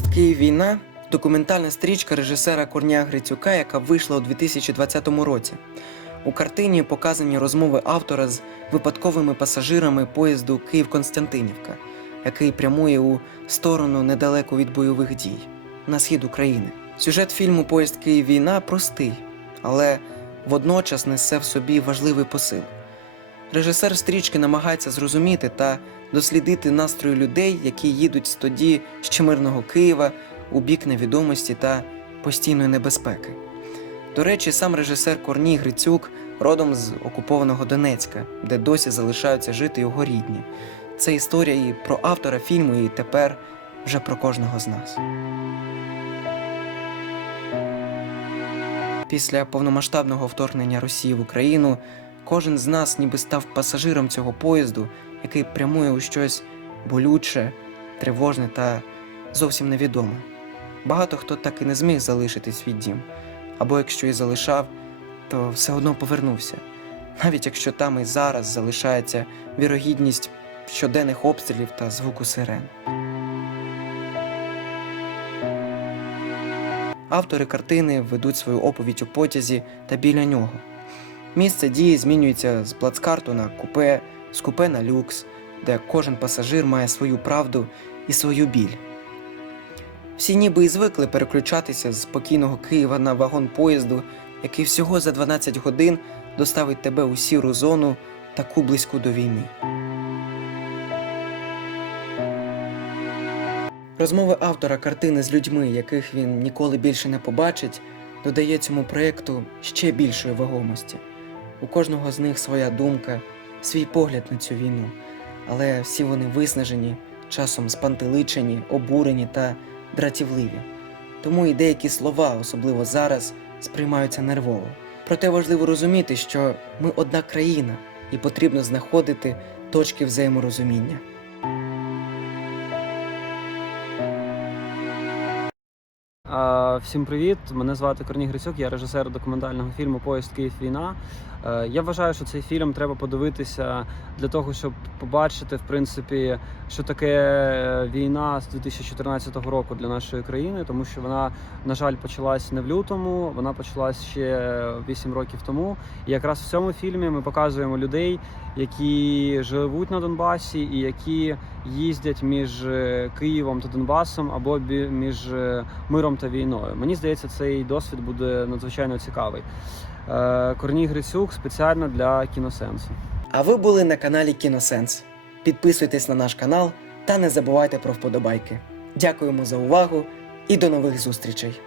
Київ війна документальна стрічка режисера Корня Грицюка, яка вийшла у 2020 році. У картині показані розмови автора з випадковими пасажирами поїзду Київ-Константинівка, який прямує у сторону недалеко від бойових дій на схід України. Сюжет фільму Поїзд Київ війна простий, але водночас несе в собі важливий посил. Режисер стрічки намагається зрозуміти та дослідити настрої людей, які їдуть з тоді з чимирного Києва у бік невідомості та постійної небезпеки. До речі, сам режисер Корній Грицюк родом з окупованого Донецька, де досі залишаються жити його рідні. Це історія і про автора фільму, і тепер вже про кожного з нас. Після повномасштабного вторгнення Росії в Україну кожен з нас ніби став пасажиром цього поїзду, який прямує у щось болюче, тривожне та зовсім невідоме. Багато хто так і не зміг залишити свій дім, або якщо і залишав, то все одно повернувся, навіть якщо там і зараз залишається вірогідність щоденних обстрілів та звуку сирен. Автори картини ведуть свою оповідь у потязі та біля нього. Місце дії змінюється з плацкарту на купе, з купе на люкс, де кожен пасажир має свою правду і свою біль. Всі ніби і звикли переключатися з спокійного Києва на вагон поїзду, який всього за 12 годин доставить тебе у сіру зону таку близьку до війни. Розмови автора картини з людьми, яких він ніколи більше не побачить, додає цьому проєкту ще більшої вагомості. У кожного з них своя думка, свій погляд на цю війну, але всі вони виснажені, часом спантеличені, обурені та дратівливі. Тому і деякі слова, особливо зараз, сприймаються нервово. Проте важливо розуміти, що ми одна країна і потрібно знаходити точки взаєморозуміння. Всім привіт! Мене звати Корній Грицюк, я режисер документального фільму Поїзд Київ війна. Е, Я вважаю, що цей фільм треба подивитися для того, щоб побачити, в принципі, що таке е, війна з 2014 року для нашої країни, тому що вона, на жаль, почалась не в лютому, вона почалась ще 8 років тому. І якраз в цьому фільмі ми показуємо людей, які живуть на Донбасі і які їздять між е, Києвом та Донбасом або між миром та війною. Мені здається, цей досвід буде надзвичайно цікавий. Е, Корній Грицюк спеціально для кіносенсу. А ви були на каналі Кіносенс. Підписуйтесь на наш канал та не забувайте про вподобайки. Дякуємо за увагу і до нових зустрічей!